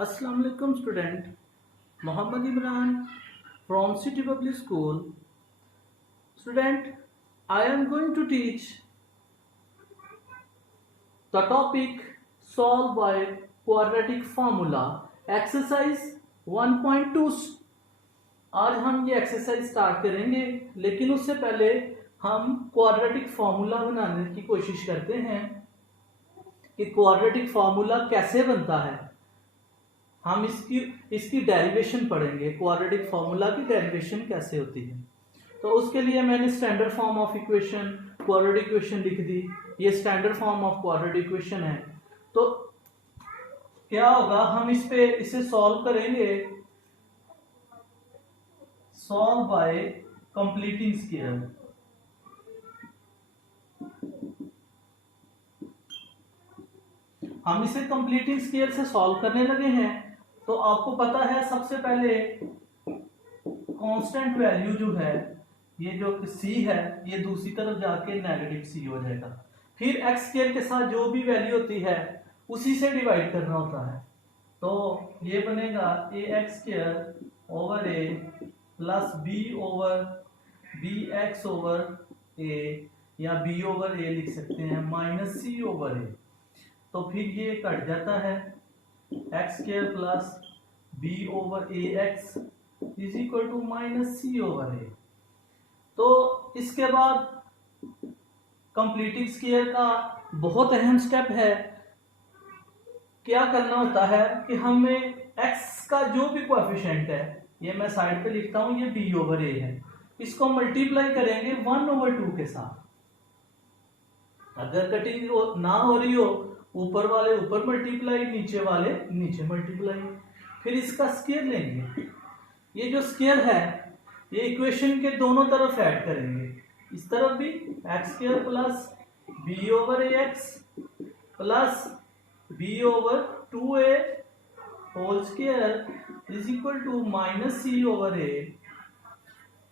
Assalamu alaikum student. Muhammad Imran from City Public School. Student, I am going to teach the topic solved by quadratic formula exercise 1.2. आज हम ये exercise start करेंगे, लेकिन उससे पहले हम क्वाड्रेटिक फार्मूला बनाने की कोशिश करते हैं कि क्वाड्रेटिक फार्मूला कैसे बनता है। हम इसकी डेरिवेशन पढ़ेंगे, क्वाड्रेटिक फार्मूला की डेरिवेशन कैसे होती है। तो उसके लिए मैंने standard form of equation, quadratic equation लिख दी। ये standard form of quadratic equation है। तो क्या होगा, हम इसे सॉल्व करेंगे, सॉल्व बाय कंप्लीटिंग स्क्वायर। हम इसे कंप्लीटिंग स्क्वायर से सॉल्व करने लगे हैं। तो आपको पता है सबसे पहले कांस्टेंट वैल्यू जो है, ये जो c है, ये दूसरी तरफ जाके नेगेटिव c हो जाएगा। फिर एक्स स्क्वायर के साथ जो भी वैल्यू होती है उसी से डिवाइड करना होता है। तो ये बनेगा a x square over a plus B over b x over a, या बी ओवर ए लिख सकते हैं, माइनस सी ओवर ए। तो फिर ये कट जाता है, x square plus B over a x is equal to minus c over a. तो इसके बाद कंप्लीटिंग स्क्वायर का बहुत अहम स्टेप है। क्या करना होता है कि हमें एक्स का जो भी कोएफिशिएंट है, ये मैं साइड पे लिखता हूं, ये बी ओवर ए है, इसको मल्टीप्लाई करेंगे 1/2 के साथ। अगर कटिंग ना हो रही हो, ऊपर वाले ऊपर मल्टीप्लाई, नीचे वाले नीचे मल्टीप्लाई, फिर इसका स्क्वायर लेंगे। ये जो स्क्वायर है ये इक्वेशन के दोनों तरफ ऐड करेंगे, इस तरफ भी x square plus B over a x plus B over 2a whole square is equal to minus c over a,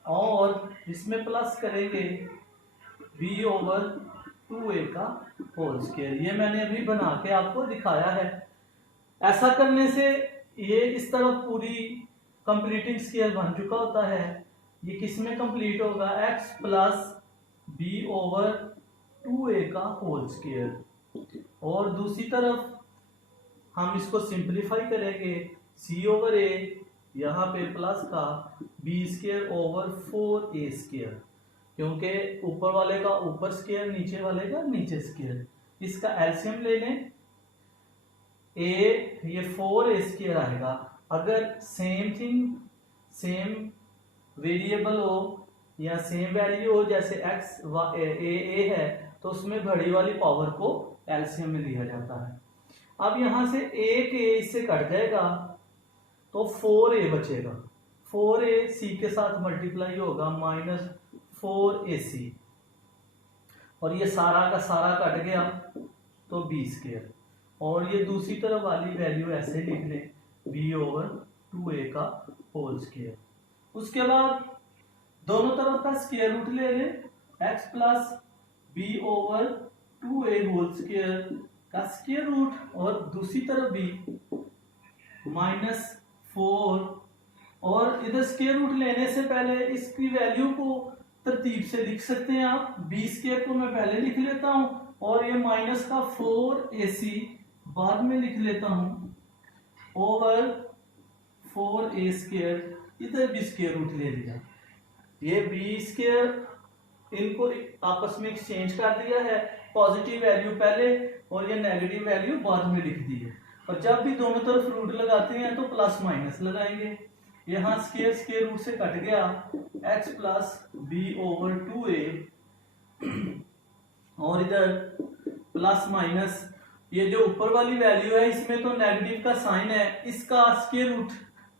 और इसमें प्लस करेंगे बी ओवर 2a का होल स्क्वायर। ये मैंने अभी बना के आपको दिखाया है। ऐसा करने से ये इस तरफ पूरी कंप्लीटिंग स्क्वायर बन चुका होता है। ये किस में कंप्लीट होगा, x plus B over 2a का होल स्क्वायर। और दूसरी तरफ हम इसको सिंप्लीफाई करेंगे, c ओवर a यहाँ पे प्लस का b square over 4a square, क्योंकि ऊपर वाले का ऊपर स्क्वायर, नीचे वाले का नीचे स्क्वायर। इसका एलसीएम ले लें, ये 4a स्क्वायर आएगा। अगर सेम थिंग, सेम वेरिएबल हो या सेम वैल्यू हो, जैसे x a है, तो उसमें बड़ी वाली पावर को एलसीएम में लिया जाता है। अब यहां से एक a इससे कट जाएगा तो 4a बचेगा। 4a c के साथ मल्टीप्लाई होगा, माइनस 4ac, और ये सारा का सारा कट गया तो b स्क्वायर। और ये दूसरी तरफ वाली वैल्यू ऐसे लिख लें, b ओवर 2a का होल स्क्वायर। उसके बाद दोनों तरफ का स्क्वायर रूट ले लें, x plus b over 2a whole square का स्क्वायर रूट, और दूसरी तरफ भी माइनस 4। और इधर स्क्वायर रूट लेने से पहले इसकी वैल्यू को तरतीब से लिख सकते हैं आप। b स्क्वायर को मैं पहले लिख लेता हूं, और ये माइनस का 4ac बाद में लिख लेता हूं, ओवर 4a स्क्वायर। इधर भी स्क्वायर रूट ले लिया, ये b स्क्वायर इनको आपस में एक्सचेंज कर दिया है, पॉजिटिव वैल्यू पहले और ये नेगेटिव वैल्यू बाद में लिख दी है। और जब भी दोनों तरफ रूट लगाते हैं तो प्लस माइनस लगाएंगे। यहाँ स्क्वायर रूट से कट गया, x plus B over 2a, और इधर प्लस माइनस, ये जो ऊपर वाली वैल्यू है इसमें तो नेगेटिव का साइन है, इसका स्क्वायर रूट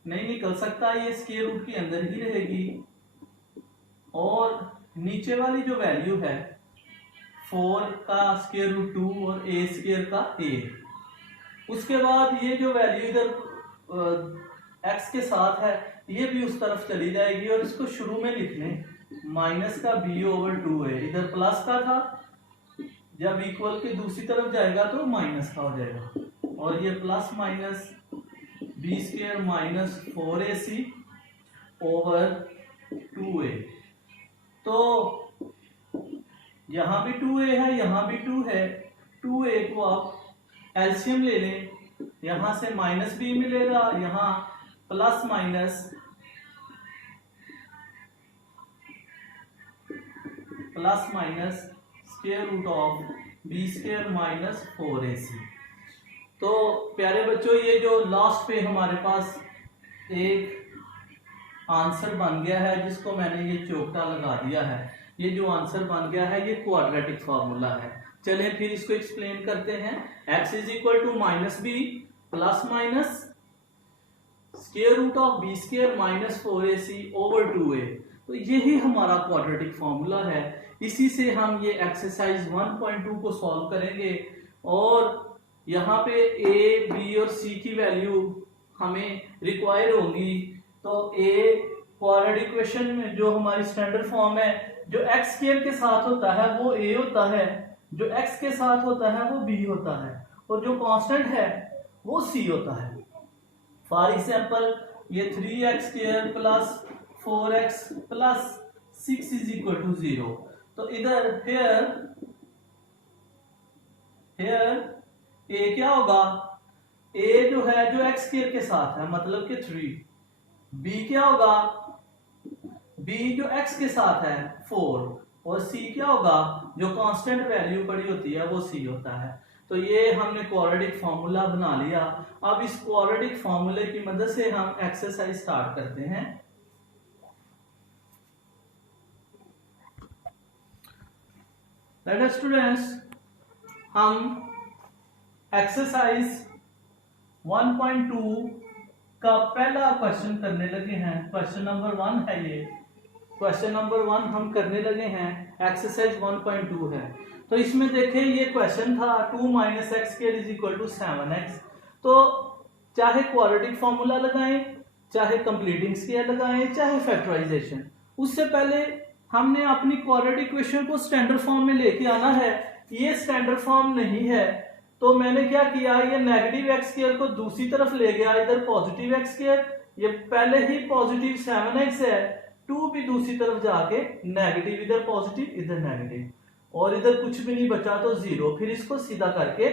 नहीं निकल सकता, ये स्क्वायर रूट के अंदर ही रहेगी। और नीचे वाली जो वैल्यू है 4 का स्क्वायर रूट 2 और a स्क्वायर का a। उसके बाद ये जो वैल्यू इधर x के साथ है ये भी उस तरफ चली जाएगी, और इसको शुरू में लिख लें, माइनस का b ओवर 2a, इधर प्लस का था, जब इक्वल के दूसरी तरफ जाएगा तो माइनस का हो जाएगा। और ये plus minus B square minus 4ac over 2a। तो यहां भी 2a है, यहां भी 2 है। 2a को आप एलसीएम ले लें, यहां से माइनस b मिलेगा, यहां plus minus square root of B square minus 4ac। तो प्यारे बच्चों, ये जो लास्ट पे हमारे पास एक आंसर बन गया है, जिसको मैंने ये चौकटा लगा दिया है, ये जो आंसर बन गया है ये क्वाड्रेटिक फार्मूला है। चलिए फिर इसको एक्सप्लेन करते हैं। x is equal to minus B plus minus square root of B square minus 4ac over 2a। तो यही हमारा क्वाड्रेटिक फार्मूला है। इसी से हम ये एक्सरसाइज 1.2 को सॉल्व करेंगे और यहाँ पे a, b और c की वैल्यू हमें रिक्वायर होगी। तो a क्वाड्रेटिक इक्वेशन में जो हमारी स्टैंडर्ड फॉर्म है, जो x स्क्वायर के साथ होता है वो a होता है, जो x के साथ होता है वो b होता है, और जो कांस्टेंट है वो c होता है। फॉर एग्जांपल ये 3x square plus 4x plus 6 is equal to 0। तो इधर हेयर a क्या होगा, a जो है जो x स्क्वायर के साथ है मतलब कि 3। b क्या होगा, b जो x के साथ है 4, और c क्या होगा, जो कांस्टेंट वैल्यू पड़ी होती है वो c होता है। तो ये हमने क्वाड्रेटिक फार्मूला बना लिया। अब इस क्वाड्रेटिक फार्मूले की मदद से हम एक्सरसाइज स्टार्ट करते हैं। स्टूडेंट्स, हम एक्सरसाइज 1.2 का पहला क्वेश्चन करने लगे हैं। क्वेश्चन नंबर 1 है ये। क्वेश्चन नंबर 1 हम करने लगे हैं, एक्सरसाइज 1.2 है। तो इसमें देखें ये क्वेश्चन था 2 minus X square is equal to 7x। तो चाहे क्वाड्रेटिक फॉर्मूला लगाएं, चाहे कंप्लीटिंग स्क्वायर लगाएं, चाहे फैक्टराइजेशन, उससे पहले हमने अपनी क्वाड्रेटिक इक्वेशन को स्टैंडर्ड फॉर्म में लेके आना है। ये स्टैंडर्ड फॉर्म नहीं है, तो मैंने क्या किया, ये नेगेटिव एक्स स्क्वायर को दूसरी तरफ ले गया, इधर पॉजिटिव एक्स स्क्वायर, ये पहले ही पॉजिटिव 7x है, 2 भी दूसरी तरफ जाके नेगेटिव, इधर पॉजिटिव इधर नेगेटिव, और इधर कुछ भी नहीं बचा तो 0। फिर इसको सीधा करके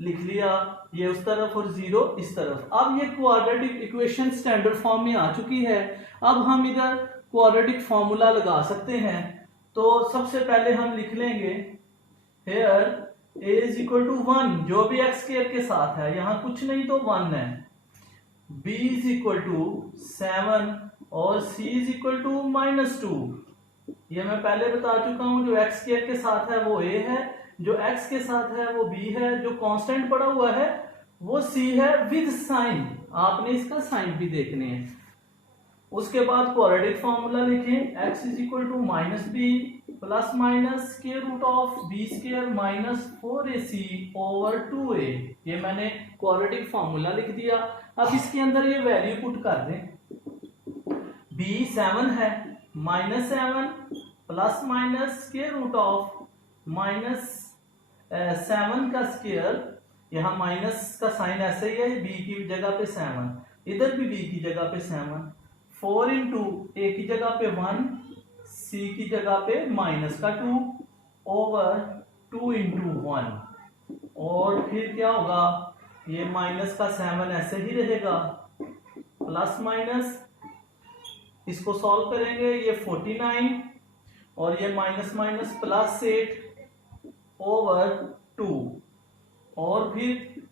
लिख लिया, ये उस तरफ और 0 इस तरफ। अब ये क्वाड्रेटिक इक्वेशन स्टैंडर्ड फॉर्म में आ चुकी है। अब हम इधर क्वाड्रेटिक फॉर्मूला लगा सकते हैं। तो सबसे पहले हम लिख लेंगे here a is equal to 1, जो भी x स्क्वायर के साथ है, यहां कुछ नहीं तो 1 है, b इज इक्वल टू 7 और c इज इक्वल टू -2। ये मैं पहले बता चुका हूं, जो x स्क्वायर के साथ है वो a है, जो x के साथ है वो b है, जो कांस्टेंट पड़ा हुआ है वो c है विद साइन। आपने इसका साइन भी देखने हैं। उसके बाद क्वाड्रेटिक फॉर्मूला लिखें, x is equal to minus B plus minus square root of B square minus 4ac over 2a। ये मैंने क्वाड्रेटिक फॉर्मूला लिख दिया। अब इसके अंदर ये वैल्यू पुट कर दें। b 7 है, -7 plus minus square root of -7 का स्क्वायर, यहाँ माइनस का साइन ऐसे ही है, b की जगह पे 7, इधर भी b की जगह पे 7, 4 इंटू a की जगह पे 1, c की जगह पे -2 ओवर 2 इंटू 1। और फिर क्या होगा, ये माइनस का 7 ऐसे ही रहेगा, प्लस माइनस इसको सॉल्व करेंगे, ये 49 और ये माइनस माइनस प्लस 8 ओवर 2। और फिर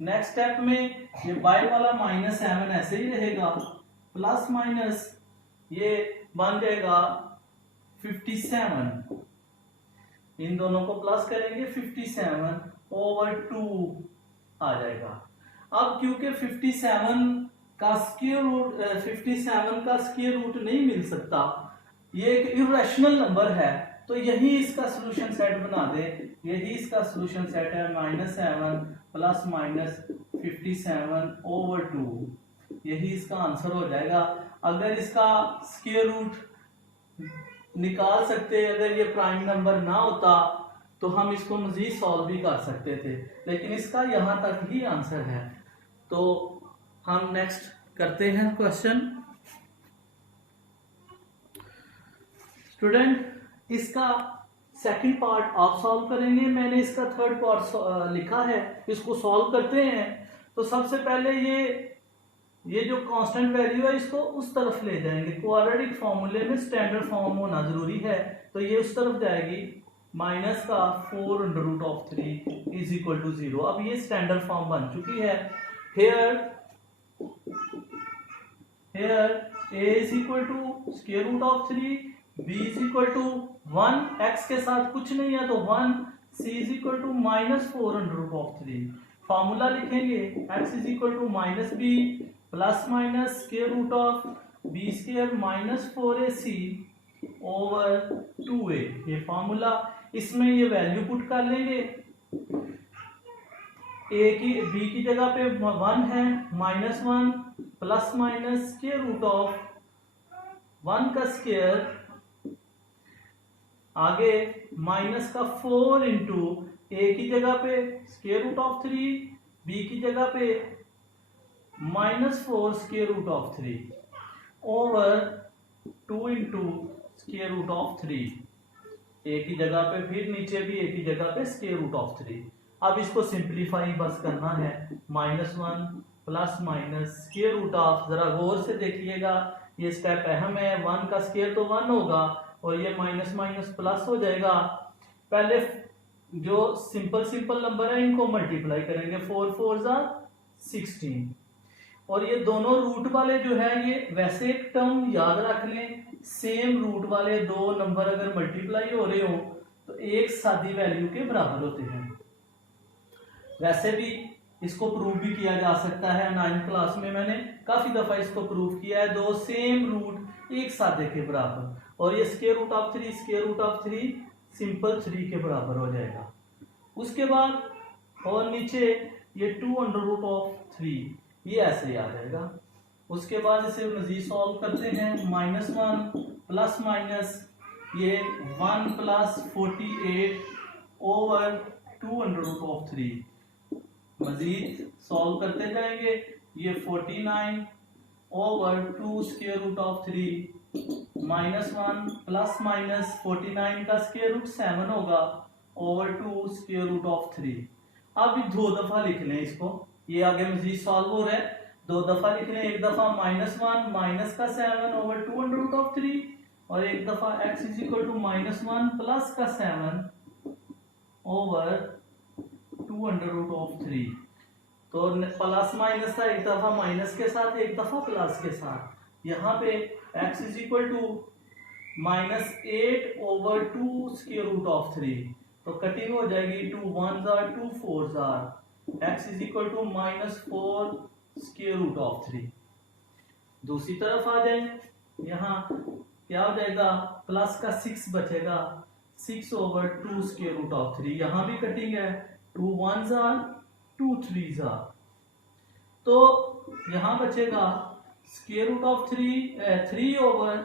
नेक्स्ट स्टेप में ये बाई वाला -7 ऐसे ही रहेगा, प्लस माइनस ये बन जाएगा 57, इन दोनों को प्लस करेंगे 57 ओवर 2 आ जाएगा। अब क्योंकि 57 का स्क्वायर रूट नहीं मिल सकता, ये एक इरेशनल नंबर है, तो यही इसका सॉल्यूशन सेट बना दे। यही इसका सॉल्यूशन सेट है, -7 प्लस माइनस 57 ओवर 2, यही इसका आंसर हो जाएगा। अगर इसका स्क्वायर रूट निकाल सकते, अगर ये प्राइम नंबर ना होता तो हम इसको मजीद सॉल्व भी कर सकते थे, लेकिन इसका यहाँ तक ही आंसर है। तो हम नेक्स्ट करते हैं क्वेश्चन। स्टूडेंट इसका सेकंड पार्ट आप सॉल्व करेंगे, मैंने इसका थर्ड पार्ट लिखा है, इसको सॉल्व करते हैं। तो सबसे पहले ये जो कांस्टेंट वैल्यू है इसको उस तरफ ले जाएंगे। क्वाड्रेटिक फॉर्मूले में स्टैंडर्ड फॉर्म होना जरूरी है, तो ये उस तरफ जाएगी। माइनस का 4√3 इज इक्वल टू 0। अब ये स्टैंडर्ड फॉर्म बन चुकी है। Here a is equal to square root of 3, b is equal to 1, x के साथ कुछ नहीं है तो 1, c is equal to -4√3। Formula लिखेंगे x is equal to -b plus minus square root of b square -4ac over 2a। ये formula, इसमें ये वैल्यू पुट कर लेंगे। b की जगह पे 1 है, -1 plus minus square root of 1 का स्क्वायर, आगे माइनस का 4 इंटू a की जगह पे स्क्वायर रूट ऑफ 3, b की जगह पे -4 square root of 3 over 2 into square root of 3। a की जगह पे फिर नीचे भी a की जगह पे स्क्वायर रूट ऑफ 3। अब इसको सिंप्लीफाई बस करना है। -1 plus minus square root of, जरा गौर से देखिएगा ये स्टेप अहम है। 1 का स्क्वायर तो 1 होगा और ये माइनस माइनस प्लस हो जाएगा। पहले जो सिंपल नंबर है इनको मल्टीप्लाई करेंगे। 4 4 जा 16। और ये दोनों रूट वाले जो है ये वैसे एक टर्म याद रख लें, सेम रूट वाले दो नंबर अगर मल्टीप्लाई हो रहे हो तो एक सादी वैल्यू के बराबर होते हैं। वैसे भी इसको प्रूव भी किया जा सकता है, 9th क्लास में मैंने काफी दफा इसको प्रूव किया है। दो सेम रूट एक सादे के बराबर, और ये square root of 3 square root of 3 simple 3 के बराबर हो जाएगा। उसके बाद और नीचे ये 2√3 ये ऐसे आ जाएगा। उसके बाद इसे मजीद सॉल्व करते हैं। -1 प्लस माइनस ये 1 प्लस 48 ओवर 2√3 मजीद सॉल्व करते जाएंगे। ये 49 over 2 square root of 3 -1 plus minus 49 का स्क्वायर रूट 7 होगा ओवर 2 स्क्वायर रूट ऑफ 3। अब दो दफा लिख लें इसको, ये आगे मजीद सॉल्व हो रहा है। दो दफा लिख लें, एक दफा -1 माइनस का 7 ओवर 2√3 और एक दफा x is equal to -1 plus का 7 ओवर 2√3। तो प्लस माइनस था, एक दफा माइनस के साथ एक दफा प्लस के साथ। यहाँ पे x is equal to -8 over 2 square root of 3, तो कटिंग हो जाएगी 2 1 2 4 x is equal to -4 square root of 3। दूसरी तरफ आ जाए, यहाँ क्या हो जाएगा, प्लस का 6 बचेगा, 6 ओवर 2 स्क्वायर रूट ऑफ 3। यहाँ भी कटिंग है, 2 1 2 3 तो यहाँ बचेगा square root of 3 over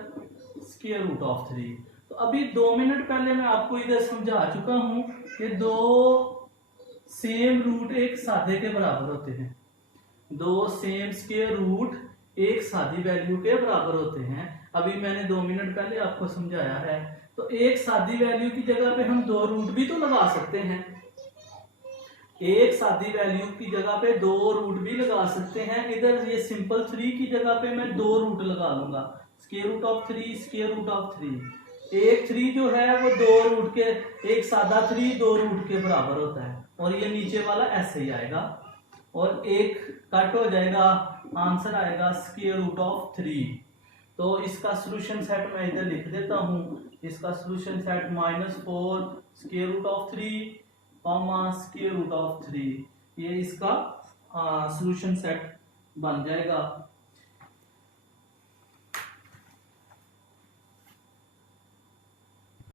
square root of 3। तो अभी 2 मिनट पहले मैं आपको इधर समझा चुका हूं कि दो सेम रूट एक सादे के बराबर होते हैं। दो सेम स्क्वायर रूट एक सादी वैल्यू के बराबर होते हैं। अभी मैंने 2 मिनट पहले आपको समझाया है। तो एक सादी वैल्यू की जगह पे हम दो रूट भी तो लगा सकते हैं। एक सादी वैल्यू की जगह पे दो रूट भी लगा सकते हैं। इधर ये सिंपल 3 की जगह पे मैं दो रूट लगा लूंगा, square root of 3 square root of 3। एक 3 जो है वो दो रूट के, एक सादा 3 दो रूट के बराबर होता है, और ये नीचे वाला ऐसे ही आएगा और एक कट हो जाएगा, आंसर आएगा स्क्वायर रूट ऑफ 3। तो इसका सोल्यूशन सेट मैं इधर लिख देता हूं। इसका solution set -4 square root of 3 square root of 3, ये इसका सोल्यूशन सेट बन जाएगा।